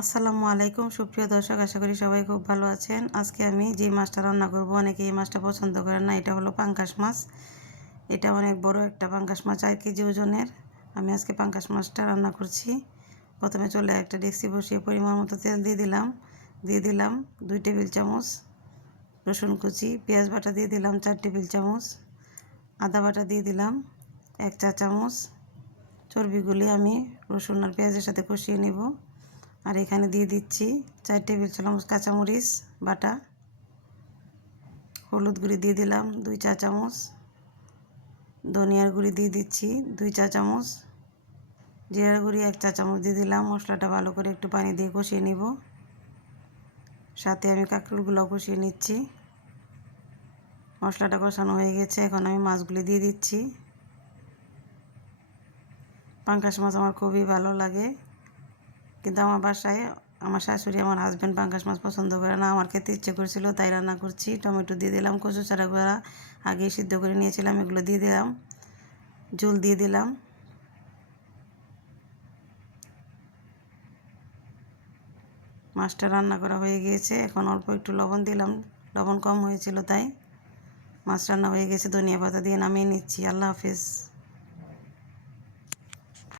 আসসালামু আলাইকুম সুপ্রিয় দর্শক, আশা করি সবাই খুব ভালো আছেন। আজকে আমি যে মাছটা রান্না করব, অনেকে এই মাছটা পছন্দ করেন না। এটা হলো পাঙ্গাস মাছ। এটা অনেক বড় একটা পাঙ্গাস মাছ, 4 কেজি ওজনের। আমি আজকে পাঙ্গাস মাছটা রান্না করছি। প্রথমে চলে একটা ডেকচি বসিয়ে পরিমাণ মতো তেল দিয়ে দিলাম 2 টেবিল চামচ রসুন কুচি, পেঁয়াজ বাটা দিয়ে দিলাম 4 টেবিল চামচ, আদা বাটা দিয়ে দিলাম 1 চা চামচ। চর্বিগুলি আমি রসুন আর পেঁয়াজের সাথে কষিয়ে নেব। আর এখানে দিয়ে দিচ্ছি 4 টেবিল চামচ কাঁচামরিচ বাটা, হলুদ গুঁড়ি দিয়ে দিলাম 2 চা চামচ, ধনিয়ার গুঁড়ি দিয়ে দিচ্ছি 2 চা চামচ, জিরার গুঁড়ি 1 চা চামচ দিয়ে দিলাম। মশলাটা ভালো করে একটু পানি দিয়ে কষিয়ে নিব। সাথে আমি কাঁকরোলগুলো কষিয়ে নিচ্ছি। মশলাটা কষানো হয়ে গেছে, এখন আমি মাছগুলি দিয়ে দিচ্ছি। পাঙ্গাস মাছ আমার খুবই ভালো লাগে, কিন্তু আমার বাসায় আমার শাশুড়ি, আমার হাজব্যান্ড পাঙ্গাস মাছ পছন্দ করে না। আমার খেতে ইচ্ছে করছিল, তাই রান্না করছি। টমেটো দিয়ে দিলাম, কচু চারা গুঁড়া আগেই সিদ্ধ করে নিয়েছিলাম, এগুলো দিয়ে দিলাম, ঝোল দিয়ে দিলাম। মাছটা রান্না করা হয়ে গিয়েছে, এখন অল্প একটু লবণ দিলাম, লবণ কম হয়েছিল তাই। মাছ রান্না হয়ে গেছে, ধনিয়া পাতা দিয়ে নামিয়ে নিচ্ছি। আল্লাহ হাফেজ।